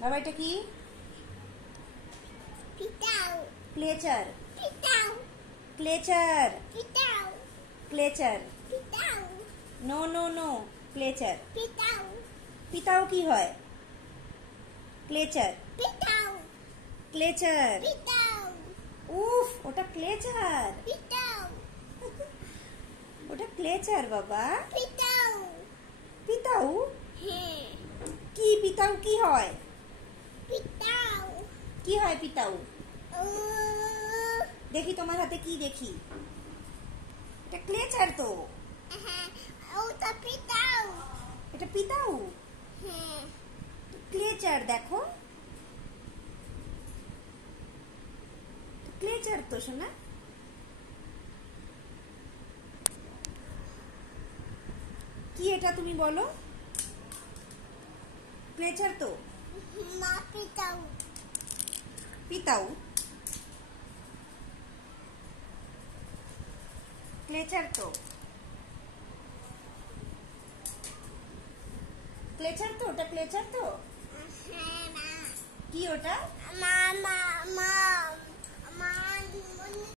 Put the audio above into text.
বাবা এটা কি? পিটাও ক্লেচার। পিটাও ক্লেচার। পিটাও ক্লেচার। পিটাও নো নো নো, ক্লেচার। পিটাও পিতাও কি হয়? ক্লেচার। পিটাও ক্লেচার। পিটাও উফ, ওটা ক্লেচার। পিটাও ওটা ক্লেচার বাবা। পিটাও পিতাও? হ্যাঁ কি পিতাও কি হয়? পিটাও কি হয় পিতাও? ও দেখি তোমার হাতে কি দেখি। এটা ক্লেচার তো। হ্যাঁ ওটা পিটাও এটা পিতাও। হ্যাঁ ক্লেচার দেখো। ক্লেচার তো শোনা। কি এটা তুমি বলো? ক্লেচার তো। মা পিটাও পিতাও। ক্লেচার তো। ক্লেচার তো, ওটা ক্লেচার তো। হ্যাঁ মা কি ওটা? মা মা মা মা